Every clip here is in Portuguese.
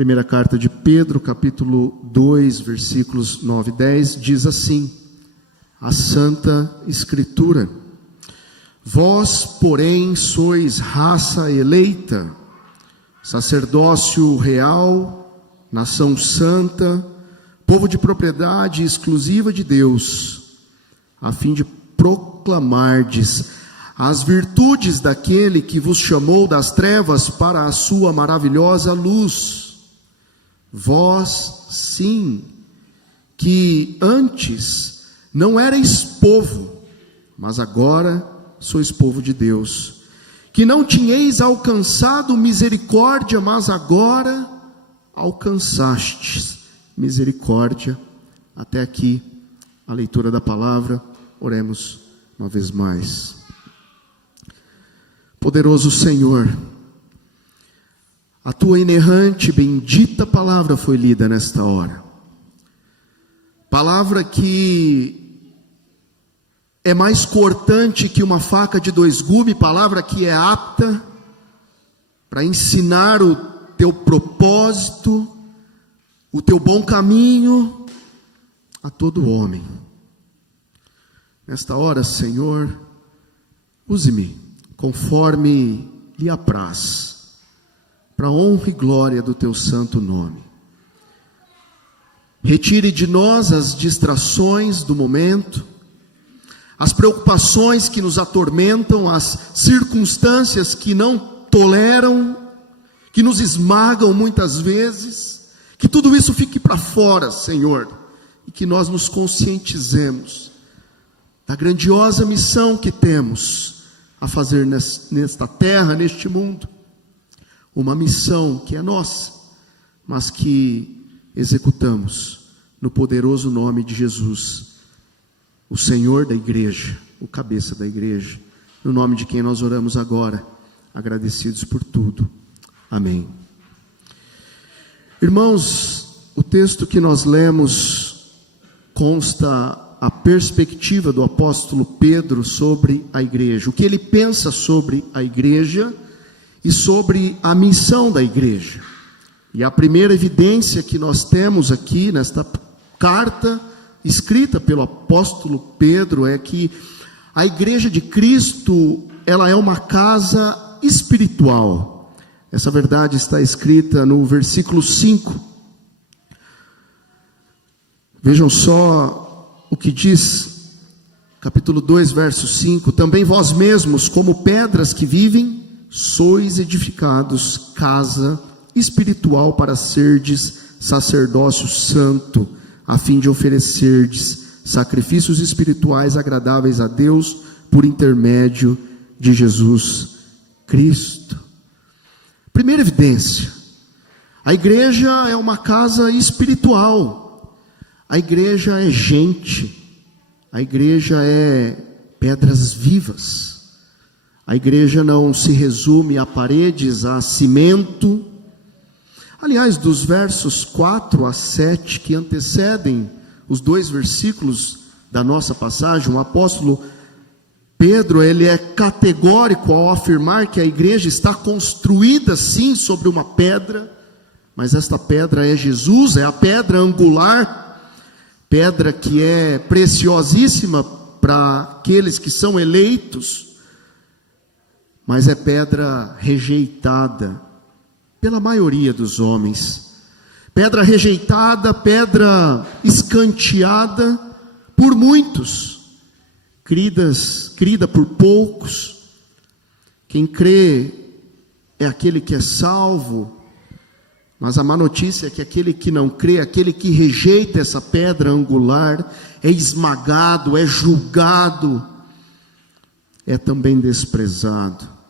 Primeira carta de Pedro, capítulo 2, versículos 9 e 10, diz assim: a Santa Escritura: vós, porém, sois raça eleita, sacerdócio real, nação santa, povo de propriedade exclusiva de Deus, a fim de proclamardes as virtudes daquele que vos chamou das trevas para a sua maravilhosa luz. Vós, sim, que antes não erais povo, mas agora sois povo de Deus, que não tinhais alcançado misericórdia, mas agora alcançastes misericórdia. Até aqui a leitura da palavra. Oremos uma vez mais. Poderoso Senhor, a tua inerrante, bendita palavra foi lida nesta hora. Palavra que é mais cortante que uma faca de dois gumes, palavra que é apta para ensinar o teu propósito, o teu bom caminho a todo homem. Nesta hora, Senhor, use-me conforme lhe apraz, para a honra e glória do teu santo nome. Retire de nós as distrações do momento, as preocupações que nos atormentam, as circunstâncias que não toleram, que nos esmagam muitas vezes, que tudo isso fique para fora, Senhor, e que nós nos conscientizemos da grandiosa missão que temos a fazer nesta terra, neste mundo. Uma missão que é nossa, mas que executamos no poderoso nome de Jesus, o Senhor da igreja, o cabeça da igreja, no nome de quem nós oramos agora, agradecidos por tudo. Amém. Irmãos, o texto que nós lemos consta a perspectiva do apóstolo Pedro sobre a igreja, o que ele pensa sobre a igreja e sobre a missão da igreja. E a primeira evidência que nós temos aqui nesta carta escrita pelo apóstolo Pedro é que a igreja de Cristo, ela é uma casa espiritual. Essa verdade está escrita no versículo 5. Vejam só o que diz, capítulo 2, verso 5: também vós mesmos, como pedras que vivem, sois edificados casa espiritual para serdes sacerdócio santo, a fim de oferecerdes sacrifícios espirituais agradáveis a Deus por intermédio de Jesus Cristo. Primeira evidência: a igreja é uma casa espiritual, a igreja é gente, a igreja é pedras vivas. A igreja não se resume a paredes, a cimento. Aliás, dos versos 4 a 7 que antecedem os dois versículos da nossa passagem, o apóstolo Pedro, ele é categórico ao afirmar que a igreja está construída sim sobre uma pedra, mas esta pedra é Jesus, é a pedra angular, pedra que é preciosíssima para aqueles que são eleitos, mas é pedra rejeitada pela maioria dos homens. Pedra rejeitada, pedra escanteada por muitos, crida por poucos. Quem crê é aquele que é salvo, mas a má notícia é que aquele que não crê, aquele que rejeita essa pedra angular, é esmagado, é julgado, é também desprezado.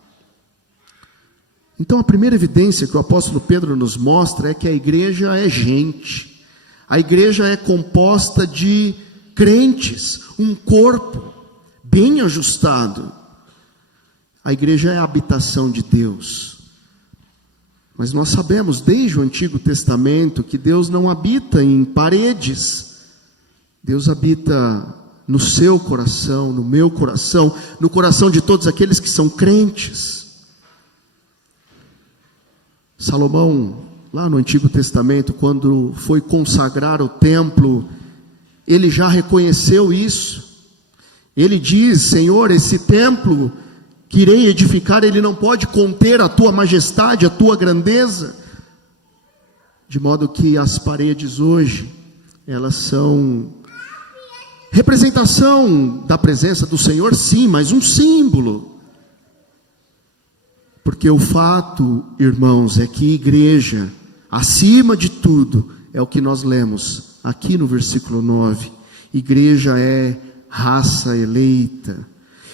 Então a primeira evidência que o apóstolo Pedro nos mostra é que a igreja é gente. A igreja é composta de crentes, um corpo bem ajustado. A igreja é a habitação de Deus. Mas nós sabemos desde o Antigo Testamento que Deus não habita em paredes. Deus habita no seu coração, no meu coração, no coração de todos aqueles que são crentes. Salomão lá no Antigo Testamento, quando foi consagrar o templo, ele já reconheceu isso. Ele diz: Senhor, esse templo que irei edificar, ele não pode conter a tua majestade, a tua grandeza. De modo que as paredes hoje, elas são representação da presença do Senhor, sim, mas um símbolo. Porque o fato, irmãos, é que igreja, acima de tudo, é o que nós lemos aqui no versículo 9. Igreja é raça eleita.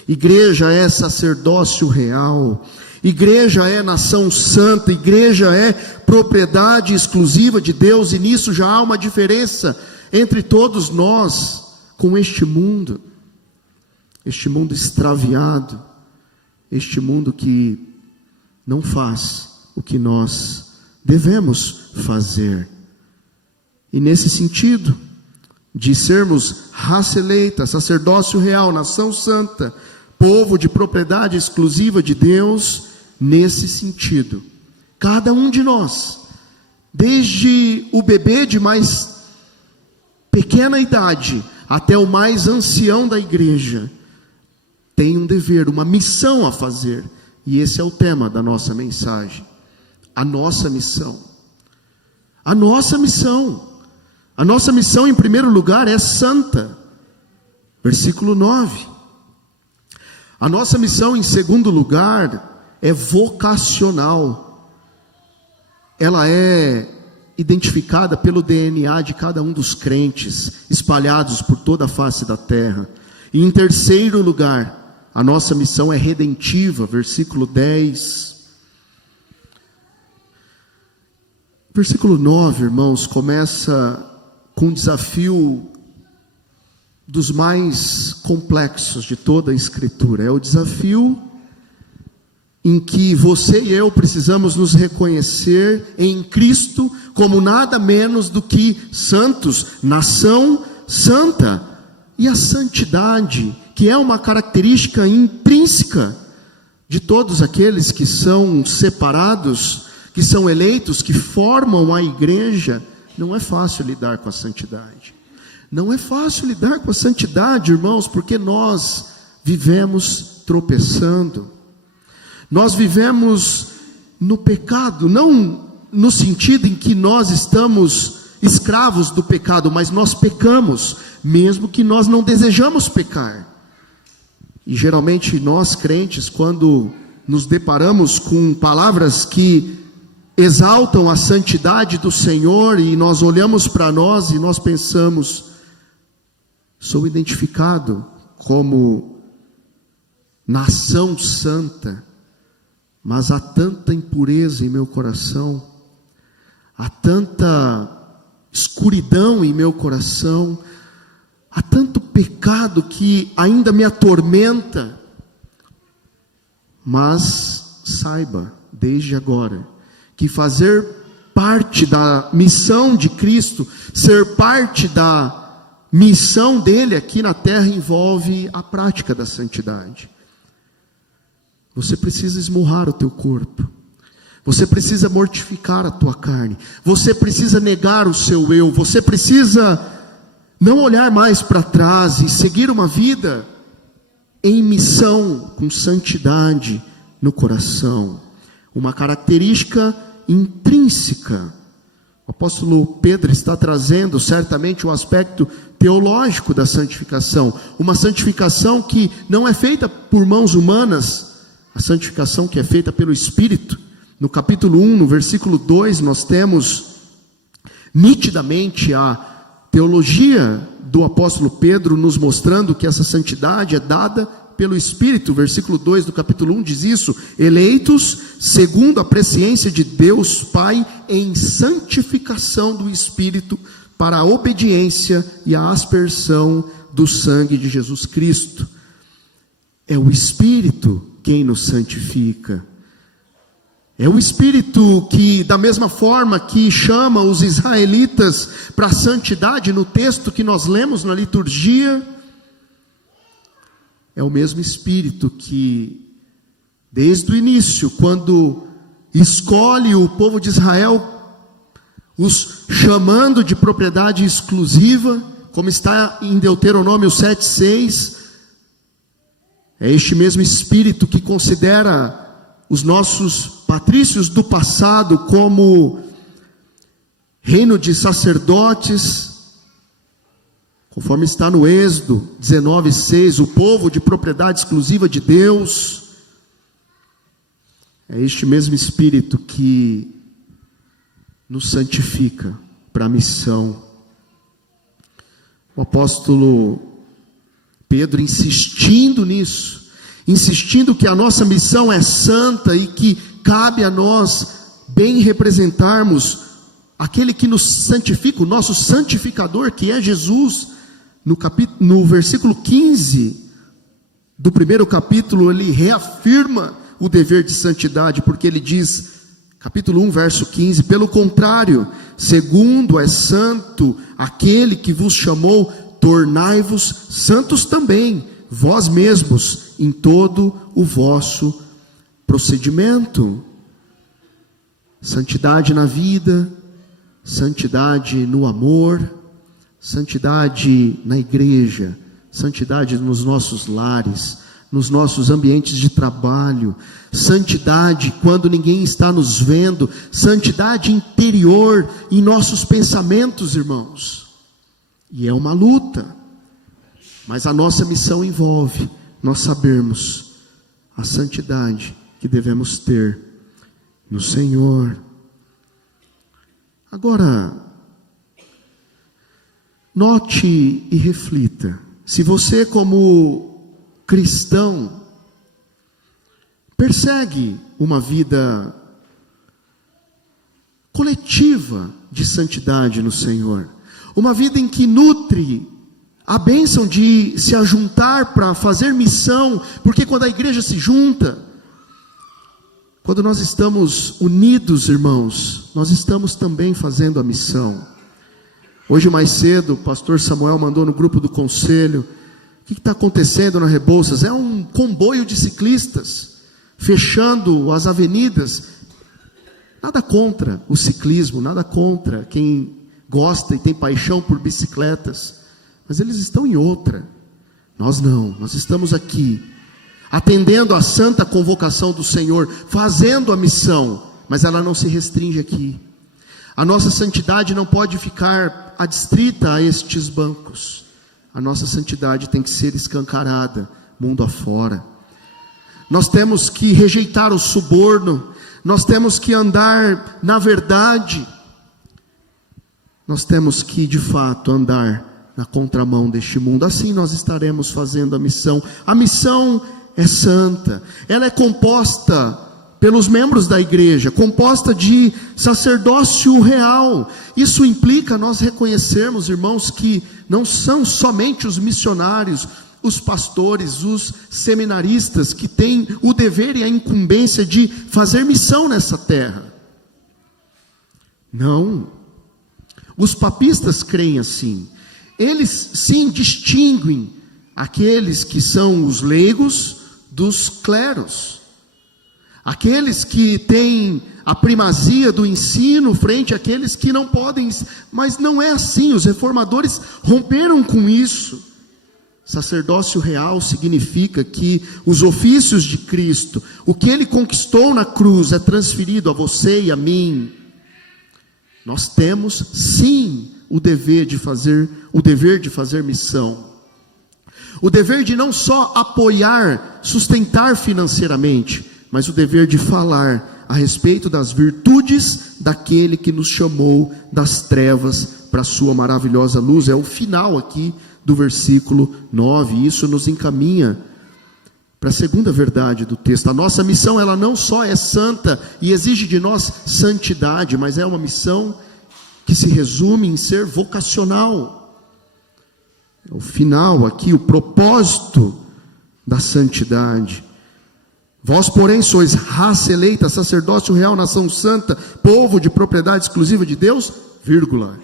Igreja é sacerdócio real. Igreja é nação santa. Igreja é propriedade exclusiva de Deus. E nisso já há uma diferença entre todos nós com este mundo extraviado, este mundo que não faz o que nós devemos fazer. E nesse sentido, de sermos raça eleita, sacerdócio real, nação santa, povo de propriedade exclusiva de Deus, nesse sentido, cada um de nós, desde o bebê de mais pequena idade, até o mais ancião da igreja, tem um dever, uma missão a fazer. E esse é o tema da nossa mensagem. A nossa missão. A nossa missão. A nossa missão, em primeiro lugar, é santa. Versículo 9. A nossa missão, em segundo lugar, é vocacional. Ela é identificada pelo DNA de cada um dos crentes, espalhados por toda a face da terra. E em terceiro lugar, a nossa missão é redentiva, versículo 10. Versículo 9, irmãos, começa com um desafio dos mais complexos de toda a Escritura. É o desafio em que você e eu precisamos nos reconhecer em Cristo como nada menos do que santos, nação santa. E a santidade, que é uma característica intrínseca de todos aqueles que são separados, que são eleitos, que formam a igreja, não é fácil lidar com a santidade. Não é fácil lidar com a santidade, irmãos, porque nós vivemos tropeçando. Nós vivemos no pecado, não no sentido em que nós estamos escravos do pecado, mas nós pecamos, mesmo que nós não desejamos pecar. E geralmente nós crentes, quando nos deparamos com palavras que exaltam a santidade do Senhor, e nós olhamos para nós e nós pensamos: sou identificado como nação santa, mas há tanta impureza em meu coração, há tanta escuridão em meu coração, há tanto pecado que ainda me atormenta. Mas saiba, desde agora, que fazer parte da missão de Cristo, ser parte da missão dele aqui na terra, envolve a prática da santidade. Você precisa esmurrar o teu corpo. Você precisa mortificar a tua carne. Você precisa negar o seu eu. Você precisa não olhar mais para trás e seguir uma vida em missão, com santidade no coração. Uma característica intrínseca. O apóstolo Pedro está trazendo certamente um aspecto teológico da santificação. Uma santificação que não é feita por mãos humanas, a santificação que é feita pelo Espírito. No capítulo 1, no versículo 2, nós temos nitidamente a teologia do apóstolo Pedro nos mostrando que essa santidade é dada pelo Espírito. O versículo 2 do capítulo 1 diz isso: eleitos segundo a presciência de Deus Pai, em santificação do Espírito, para a obediência e a aspersão do sangue de Jesus Cristo. É o Espírito quem nos santifica. É o Espírito que, da mesma forma que chama os israelitas para a santidade no texto que nós lemos na liturgia, é o mesmo Espírito que, desde o início, quando escolhe o povo de Israel os chamando de propriedade exclusiva, como está em Deuteronômio 7,6. É este mesmo Espírito que considera os nossos patrícios do passado como reino de sacerdotes, conforme está no Êxodo 19,6, o povo de propriedade exclusiva de Deus. É este mesmo Espírito que nos santifica para a missão. O apóstolo Pedro insistindo nisso, insistindo que a nossa missão é santa e que cabe a nós bem representarmos aquele que nos santifica, o nosso santificador, que é Jesus. No versículo 15 do primeiro capítulo, ele reafirma o dever de santidade, porque ele diz, capítulo 1, verso 15: pelo contrário, segundo é santo aquele que vos chamou, tornai-vos santos também, vós mesmos, em todo o vosso procedimento. Santidade na vida, santidade no amor, santidade na igreja, santidade nos nossos lares, nos nossos ambientes de trabalho, santidade quando ninguém está nos vendo, santidade interior em nossos pensamentos, irmãos. E é uma luta, mas a nossa missão envolve nós sabermos a santidade que devemos ter no Senhor. Agora, note e reflita, se você como cristão persegue uma vida coletiva de santidade no Senhor, uma vida em que nutre a bênção de se ajuntar para fazer missão, porque quando a igreja se junta, quando nós estamos unidos, irmãos, nós estamos também fazendo a missão. Hoje mais cedo, o pastor Samuel mandou no grupo do conselho: o que está acontecendo na Rebouças? É um comboio de ciclistas, fechando as avenidas. Nada contra o ciclismo, nada contra quem gosta e tem paixão por bicicletas, mas eles estão em outra. Nós não, nós estamos aqui, atendendo a santa convocação do Senhor, fazendo a missão, mas ela não se restringe aqui. A nossa santidade não pode ficar adstrita a estes bancos. A nossa santidade tem que ser escancarada, mundo afora. Nós temos que rejeitar o suborno, nós temos que andar na verdade, nós temos que de fato andar na contramão deste mundo. Assim nós estaremos fazendo a missão. A missão é santa, ela é composta pelos membros da igreja, composta de sacerdócio real. Isso implica nós reconhecermos, irmãos, que não são somente os missionários, os pastores, os seminaristas que têm o dever e a incumbência de fazer missão nessa terra. Não, os papistas creem assim. Eles sim distinguem aqueles que são os leigos dos cleros, aqueles que têm a primazia do ensino frente àqueles que não podem. Mas não é assim, os reformadores romperam com isso. Sacerdócio real significa que os ofícios de Cristo, o que Ele conquistou na cruz, é transferido a você e a mim. Nós temos sim o dever de fazer missão. O dever de não só apoiar, sustentar financeiramente, mas o dever de falar a respeito das virtudes daquele que nos chamou das trevas para a sua maravilhosa luz. É o final aqui do versículo 9, isso nos encaminha para a segunda verdade do texto. A nossa missão, ela não só é santa e exige de nós santidade, mas é uma missão que se resume em ser vocacional. É o final aqui, o propósito da santidade. Vós, porém, sois raça eleita, sacerdócio real, nação santa, povo de propriedade exclusiva de Deus, vírgula,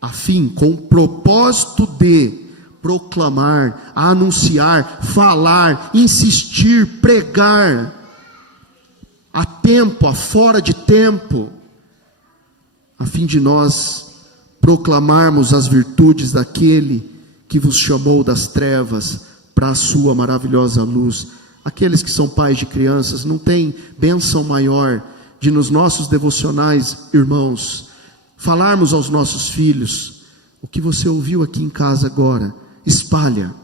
a fim, com o propósito de proclamar, anunciar, falar, insistir, pregar, a tempo, a fora de tempo, a fim de nós proclamarmos as virtudes daquele que vos chamou das trevas para a sua maravilhosa luz. Aqueles que são pais de crianças, não tem bênção maior de nos nossos devocionais, irmãos, falarmos aos nossos filhos: o que você ouviu aqui em casa agora, espalha.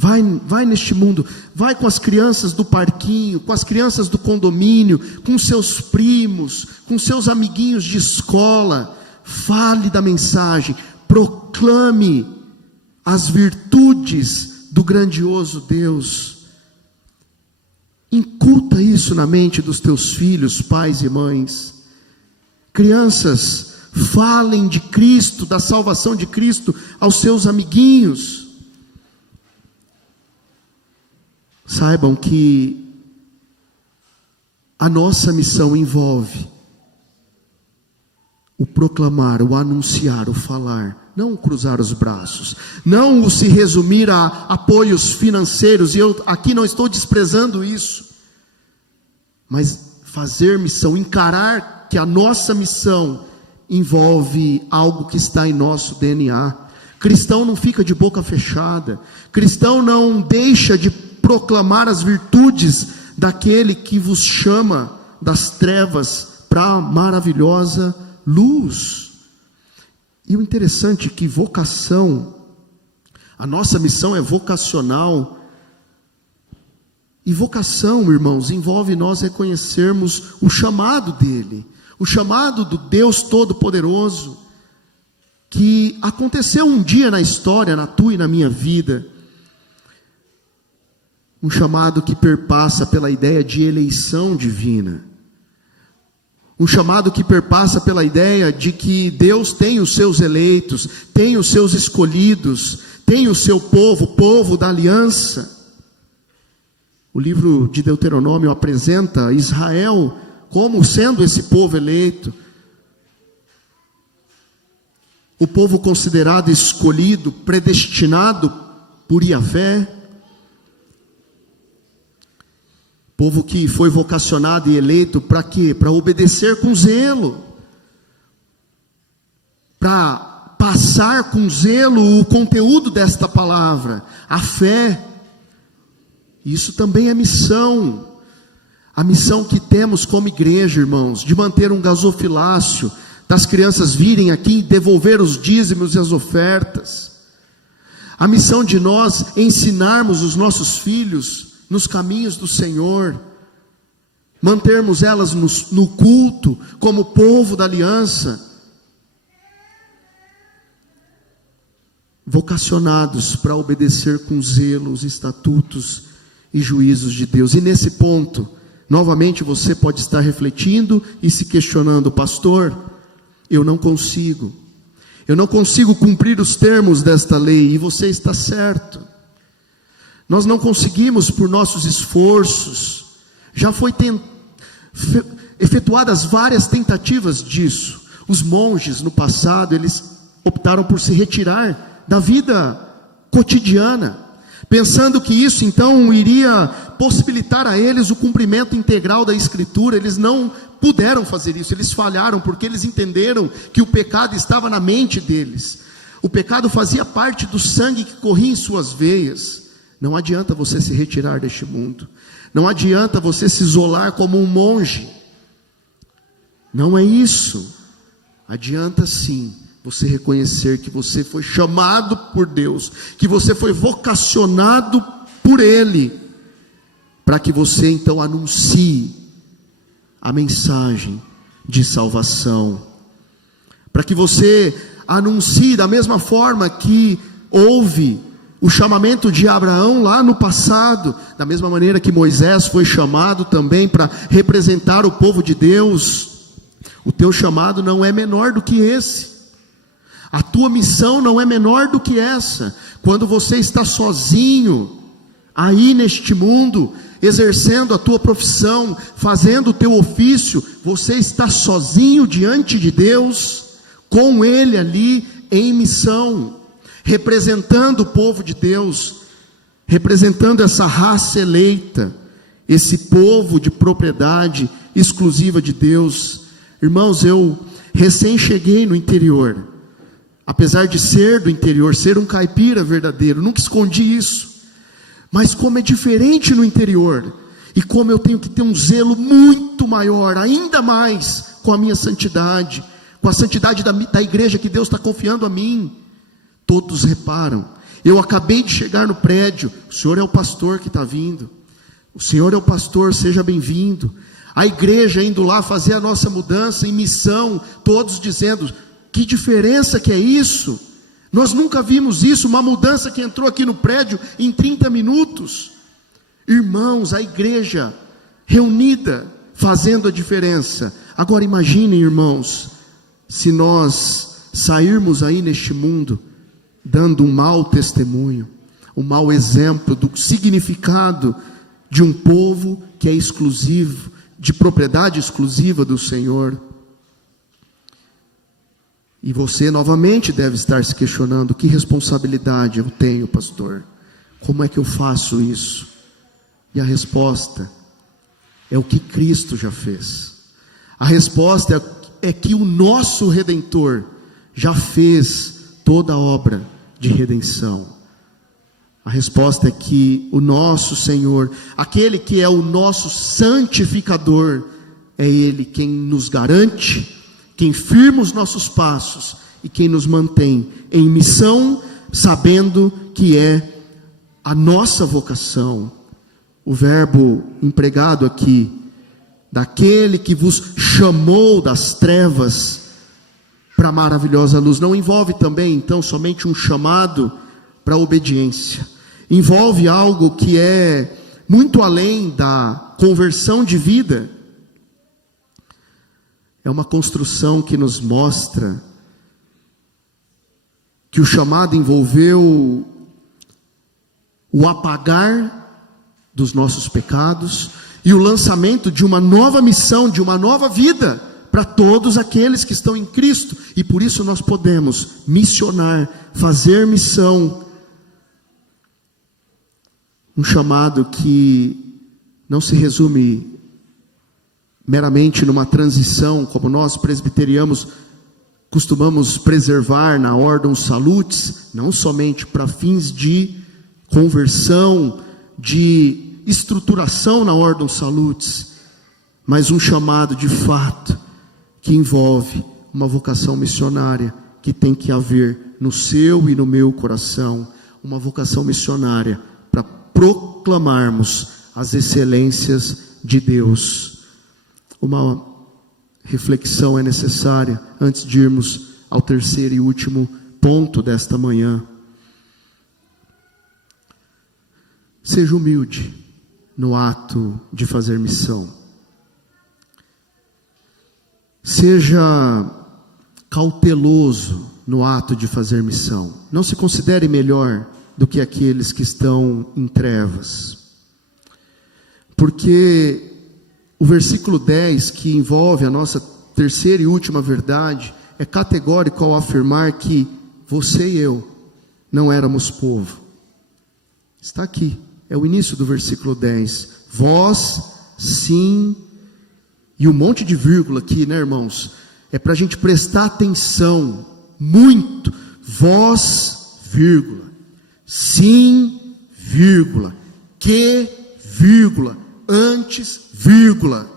Vai neste mundo, vai com as crianças do parquinho, com as crianças do condomínio, com seus primos, com seus amiguinhos de escola. Fale da mensagem, proclame as virtudes do grandioso Deus. Incuta isso na mente dos teus filhos, pais e mães. Crianças, falem de Cristo, da salvação de Cristo aos seus amiguinhos. Saibam que a nossa missão envolve o proclamar, o anunciar, o falar, não o cruzar os braços, não o se resumir a apoios financeiros, e eu aqui não estou desprezando isso, mas fazer missão, encarar que a nossa missão envolve algo que está em nosso DNA. Cristão não fica de boca fechada, cristão não deixa de proclamar as virtudes daquele que vos chama das trevas para a maravilhosa luz. E o interessante é que vocação, a nossa missão é vocacional, e vocação, irmãos, envolve nós reconhecermos o chamado dele, o chamado do Deus Todo-Poderoso, que aconteceu um dia na história, na tua e na minha vida. Um chamado que perpassa pela ideia de eleição divina. Um chamado que perpassa pela ideia de que Deus tem os seus eleitos, tem os seus escolhidos, tem o seu povo, o povo da aliança. O livro de Deuteronômio apresenta Israel como sendo esse povo eleito. O povo considerado escolhido, predestinado por Yahvé. Povo que foi vocacionado e eleito para quê? Para obedecer com zelo. Para passar com zelo o conteúdo desta palavra, a fé. Isso também é missão. A missão que temos como igreja, irmãos, de manter um gasofilácio, das crianças virem aqui e devolver os dízimos e as ofertas. A missão de nós ensinarmos os nossos filhos nos caminhos do Senhor, mantermos elas no culto, como povo da aliança, vocacionados para obedecer com zelo os estatutos e juízos de Deus. E nesse ponto, novamente você pode estar refletindo e se questionando: pastor, eu não consigo cumprir os termos desta lei. E você está certo. Nós não conseguimos por nossos esforços. Já foi efetuadas várias tentativas disso. Os monges no passado, eles optaram por se retirar da vida cotidiana, pensando que isso então iria possibilitar a eles o cumprimento integral da Escritura. Eles não puderam fazer isso, eles falharam, porque eles entenderam que o pecado estava na mente deles. O pecado fazia parte do sangue que corria em suas veias. Não adianta você se retirar deste mundo. Não adianta você se isolar como um monge. Não é isso. Adianta sim você reconhecer que você foi chamado por Deus, que você foi vocacionado por Ele, para que você então anuncie a mensagem de salvação. Para que você anuncie da mesma forma que houve o chamamento de Abraão lá no passado, da mesma maneira que Moisés foi chamado também para representar o povo de Deus. O teu chamado não é menor do que esse. A tua missão não é menor do que essa. Quando você está sozinho aí neste mundo, exercendo a tua profissão, fazendo o teu ofício, você está sozinho diante de Deus, com Ele ali em missão, representando o povo de Deus, representando essa raça eleita, esse povo de propriedade exclusiva de Deus. Irmãos, eu Recém cheguei no interior, apesar de ser do interior, ser um caipira verdadeiro, nunca escondi isso. Mas como é diferente no interior, e como eu tenho que ter um zelo muito maior, ainda mais com a minha santidade, com a santidade da igreja que Deus está confiando a mim. Todos reparam, eu acabei de chegar no prédio, o senhor é o pastor que está vindo, o senhor é o pastor, seja bem-vindo. A igreja indo lá fazer a nossa mudança em missão, todos dizendo, que diferença que é isso? Nós nunca vimos isso, uma mudança que entrou aqui no prédio em 30 minutos. Irmãos, a igreja reunida, fazendo a diferença. Agora imaginem, irmãos, se nós sairmos aí neste mundo, dando um mau testemunho, um mau exemplo do significado de um povo que é exclusivo, de propriedade exclusiva do Senhor. E você novamente deve estar se questionando, que responsabilidade eu tenho, pastor? Como é que eu faço isso? E a resposta é o que Cristo já fez. A resposta é que o nosso Redentor já fez toda a obra de redenção. A resposta é que o nosso Senhor, aquele que é o nosso santificador, é Ele quem nos garante, quem firma os nossos passos e quem nos mantém em missão, sabendo que é a nossa vocação. O verbo empregado aqui, daquele que vos chamou das trevas para a maravilhosa luz, não envolve também então somente um chamado para a obediência. Envolve algo que é muito além da conversão de vida. É uma construção que nos mostra que o chamado envolveu o apagar dos nossos pecados e o lançamento de uma nova missão, de uma nova vida para todos aqueles que estão em Cristo. E por isso nós podemos missionar, fazer missão. Um chamado que não se resume meramente numa transição, como nós presbiterianos costumamos preservar na Ordem Salutis, não somente para fins de conversão, de estruturação na Ordem Salutis, mas um chamado de fato, que envolve uma vocação missionária, que tem que haver no seu e no meu coração, uma vocação missionária, para proclamarmos as excelências de Deus. Uma reflexão é necessária antes de irmos ao terceiro e último ponto desta manhã. Seja humilde no ato de fazer missão. Seja cauteloso no ato de fazer missão. Não se considere melhor do que aqueles que estão em trevas. Porque o versículo 10, que envolve a nossa terceira e última verdade, é categórico ao afirmar que você e eu não éramos povo. Está aqui, é o início do versículo 10. Vós, sim, e um monte de vírgula aqui, né, irmãos? É para a gente prestar atenção, muito. Vós, vírgula. Sim, vírgula. Que, vírgula. Antes, vírgula.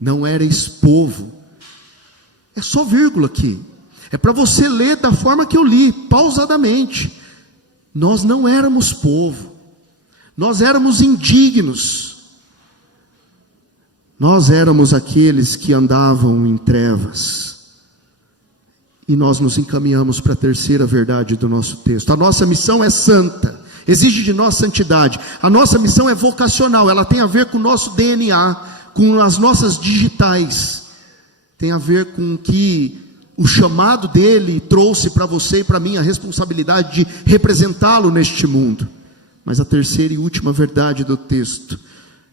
Não erais povo. É só vírgula aqui. É para você ler da forma que eu li, pausadamente. Nós não éramos povo. Nós éramos indignos. Nós éramos aqueles que andavam em trevas. E nós nos encaminhamos para a terceira verdade do nosso texto. A nossa missão é santa. Exige de nós santidade. A nossa missão é vocacional. Ela tem a ver com o nosso DNA, com as nossas digitais. Tem a ver com o que o chamado dele trouxe para você e para mim, a responsabilidade de representá-lo neste mundo. Mas a terceira e última verdade do texto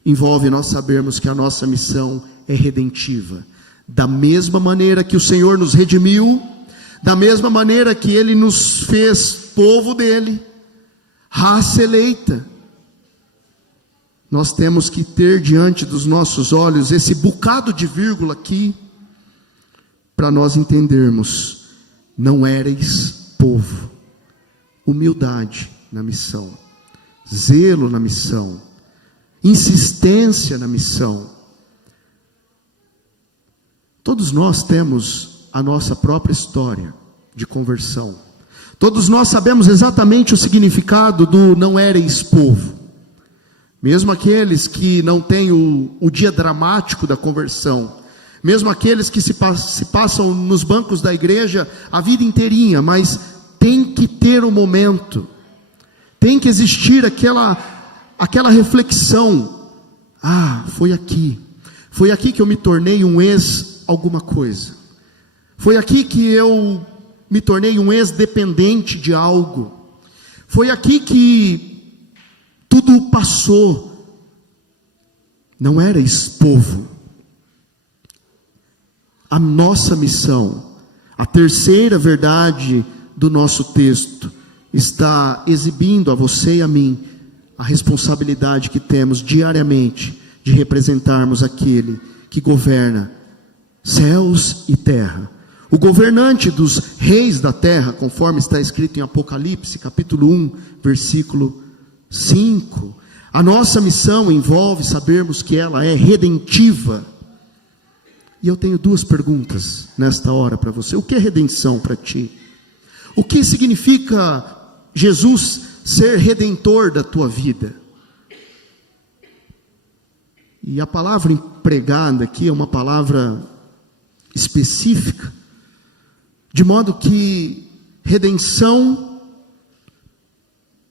envolve nós sabermos que a nossa missão é redentiva. Da mesma maneira que o Senhor nos redimiu, da mesma maneira que Ele nos fez povo dele, raça eleita, nós temos que ter diante dos nossos olhos esse bocado de vírgula aqui, para nós entendermos: não éreis povo. Humildade na missão, zelo na missão, insistência na missão. Todos nós temos a nossa própria história de conversão. Todos nós sabemos exatamente o significado do não éreis povo. Mesmo aqueles que não têm o dia dramático da conversão, mesmo aqueles que se passam nos bancos da igreja a vida inteirinha, mas tem que ter um momento, tem que existir aquela reflexão: foi aqui que eu me tornei um alguma coisa, foi aqui que eu me tornei um ex-dependente de algo, foi aqui que tudo passou. Não éreis povo. A nossa missão, a terceira verdade do nosso texto, está exibindo a você e a mim a responsabilidade que temos diariamente de representarmos aquele que governa céus e terra, o governante dos reis da terra, conforme está escrito em Apocalipse, capítulo 1, versículo 5. A nossa missão envolve sabermos que ela é redentiva. E eu tenho duas perguntas nesta hora para você. O que é redenção para ti? O que significa Jesus ser redentor da tua vida? E a palavra empregada aqui é uma palavra específica, de modo que redenção,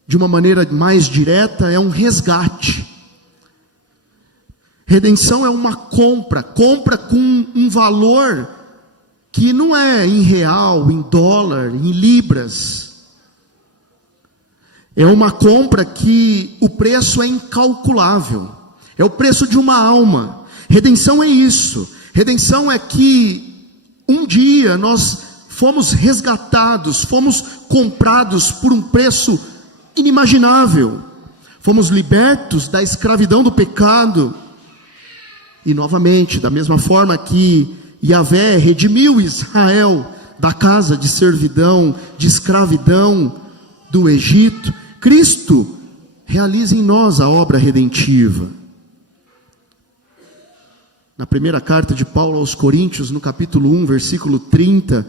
de uma maneira mais direta, é um resgate. Redenção é uma compra com um valor que não é em real, em dólar, em libras. É uma compra que o preço é incalculável. É o preço de uma alma. Redenção é isso. Redenção é que um dia nós fomos resgatados, fomos comprados por um preço inimaginável. Fomos libertos da escravidão do pecado. E novamente, da mesma forma que Yahvé redimiu Israel da casa de servidão, de escravidão do Egito, Cristo realiza em nós a obra redentiva. Na primeira carta de Paulo aos Coríntios, no capítulo 1, versículo 30,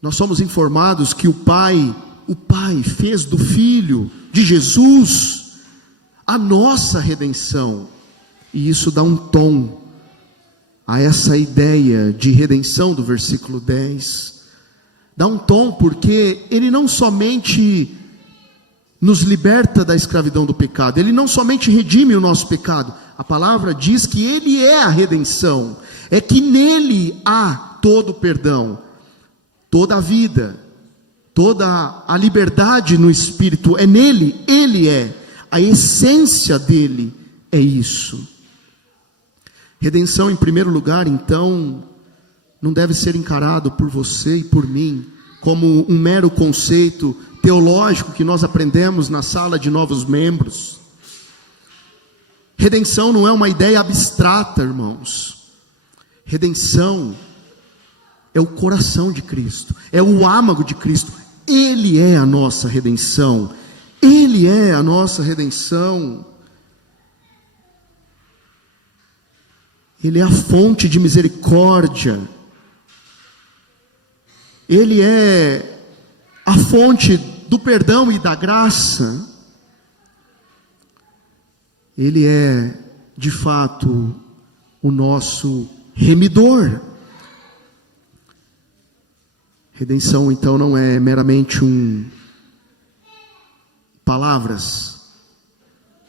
nós somos informados que o Pai fez do Filho, de Jesus, a nossa redenção. E isso dá um tom a essa ideia de redenção do versículo 10. Dá um tom porque Ele não somente nos liberta da escravidão do pecado, Ele não somente redime o nosso pecado. A palavra diz que Ele é a redenção, é que nele há todo o perdão, toda a vida, toda a liberdade no Espírito, é nele, Ele é, a essência dele é isso. Redenção, em primeiro lugar, então, não deve ser encarado por você e por mim como um mero conceito teológico que nós aprendemos na sala de novos membros. Redenção não é uma ideia abstrata, irmãos. Redenção é o coração de Cristo, é o âmago de Cristo. Ele é a nossa redenção. Ele é a nossa redenção. Ele é a fonte de misericórdia. Ele é a fonte do perdão e da graça. Ele é, de fato, o nosso remidor. Redenção, então, não é meramente palavras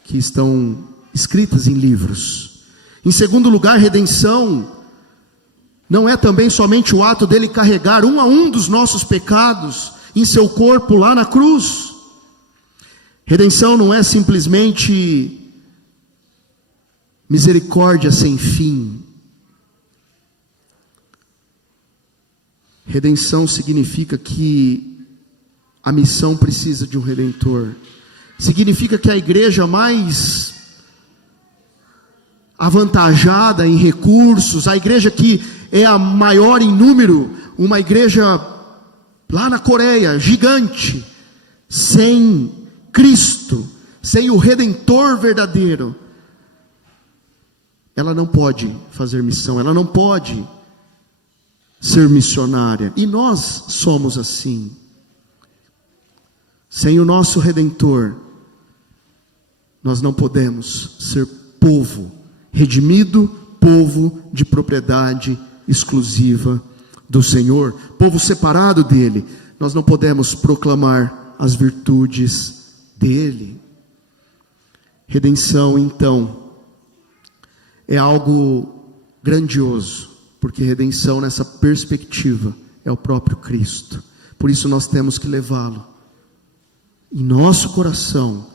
que estão escritas em livros. Em segundo lugar, redenção não é também somente o ato dele carregar um a um dos nossos pecados em seu corpo lá na cruz. Redenção não é simplesmente misericórdia sem fim. Redenção significa que a missão precisa de um redentor. Significa que a igreja mais avantajada em recursos, a igreja que é a maior em número, uma igreja lá na Coreia, gigante, sem Cristo, sem o Redentor verdadeiro, ela não pode fazer missão, ela não pode ser missionária. E nós somos assim. Sem o nosso Redentor, nós não podemos ser povo redimido, povo de propriedade exclusiva do Senhor, povo separado dele. Nós não podemos proclamar as virtudes dele. Redenção, então, é algo grandioso, porque redenção nessa perspectiva é o próprio Cristo. Por isso nós temos que levá-lo em nosso coração,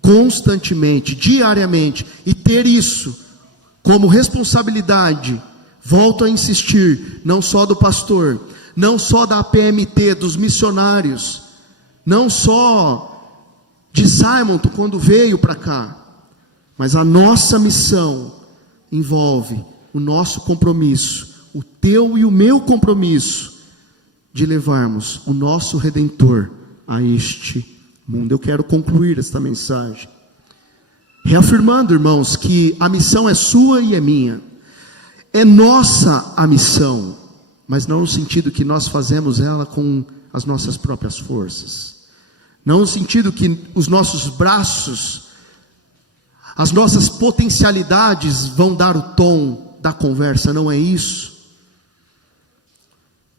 constantemente, diariamente, e ter isso como responsabilidade. Volto a insistir, não só do pastor, não só da APMT, dos missionários, não só de Simon quando veio para cá, mas a nossa missão envolve o nosso compromisso, o teu e o meu compromisso, de levarmos o nosso Redentor a este mundo. Eu quero concluir esta mensagem reafirmando, irmãos, que a missão é sua e é minha. É nossa a missão, mas não no sentido que nós fazemos ela com as nossas próprias forças, não no sentido que os nossos braços, as nossas potencialidades vão dar o tom da conversa. Não é isso.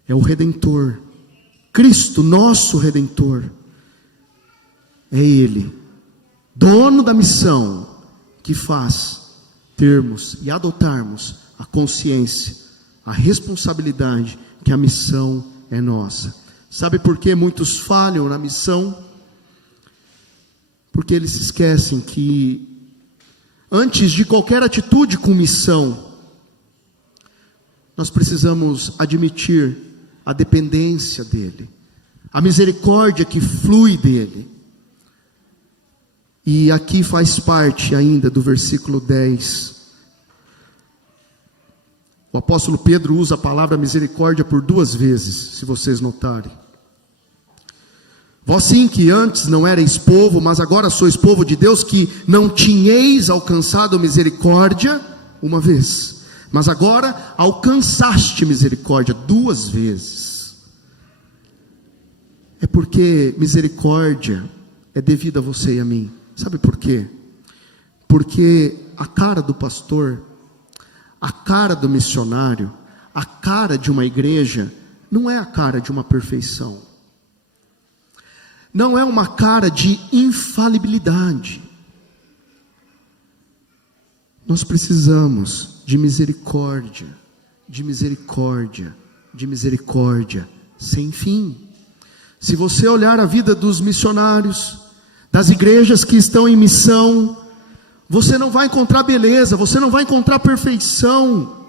É o Redentor, Cristo, nosso Redentor. É Ele, dono da missão, que faz termos e adotarmos a consciência, a responsabilidade que a missão é nossa. Sabe por que muitos falham na missão? Porque eles se esquecem que antes de qualquer atitude com missão, nós precisamos admitir a dependência dele, a misericórdia que flui dele. E aqui faz parte ainda do versículo 10. O apóstolo Pedro usa a palavra misericórdia por 2 vezes, se vocês notarem. Vós sim que antes não erais povo, mas agora sois povo de Deus, que não tinhais alcançado misericórdia uma vez, mas agora alcançaste misericórdia 2 vezes. É porque misericórdia é devida a você e a mim. Sabe por quê? Porque a cara do pastor, a cara do missionário, a cara de uma igreja, não é a cara de uma perfeição. Não é uma cara de infalibilidade. Nós precisamos de misericórdia, de misericórdia, de misericórdia, sem fim. Se você olhar a vida dos missionários, das igrejas que estão em missão, você não vai encontrar beleza, você não vai encontrar perfeição.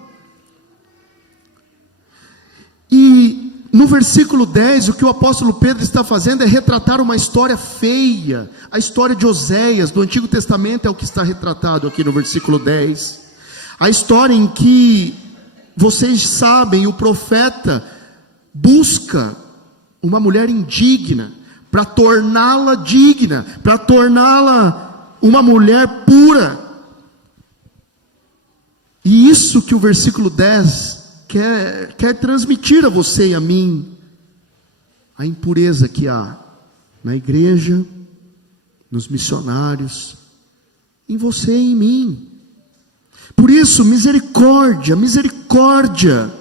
E no versículo 10, o que o apóstolo Pedro está fazendo é retratar uma história feia. A história de Oséias, do Antigo Testamento, é o que está retratado aqui no versículo 10. A história em que, vocês sabem, o profeta busca uma mulher indigna, para torná-la digna, para torná-la uma mulher pura. E isso que o versículo 10 quer transmitir a você e a mim, a impureza que há na igreja, nos missionários, em você e em mim. Por isso, misericórdia, misericórdia.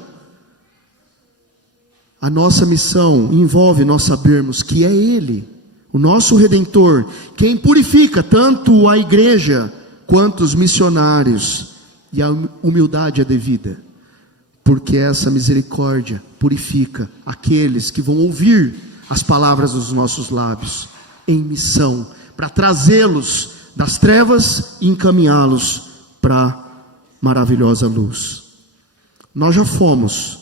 A nossa missão envolve nós sabermos que é Ele, o nosso Redentor, quem purifica tanto a igreja quanto os missionários. E a humildade é devida, porque essa misericórdia purifica aqueles que vão ouvir as palavras dos nossos lábios, em missão, para trazê-los das trevas e encaminhá-los para a maravilhosa luz. Nós já fomos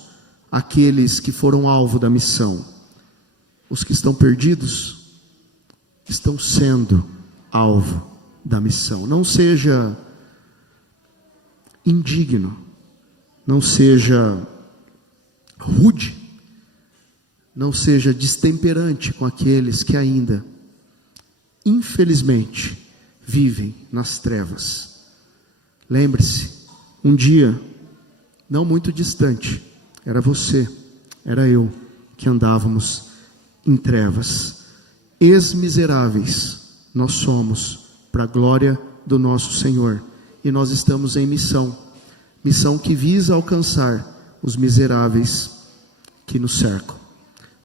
aqueles que foram alvo da missão. Os que estão perdidos estão sendo alvo da missão. Não seja indigno, não seja rude, não seja destemperante com aqueles que ainda, infelizmente, vivem nas trevas. Lembre-se, um dia, não muito distante, era você, era eu, que andávamos em trevas. Ex-miseráveis nós somos, para a glória do nosso Senhor. E nós estamos em missão que visa alcançar os miseráveis que nos cercam.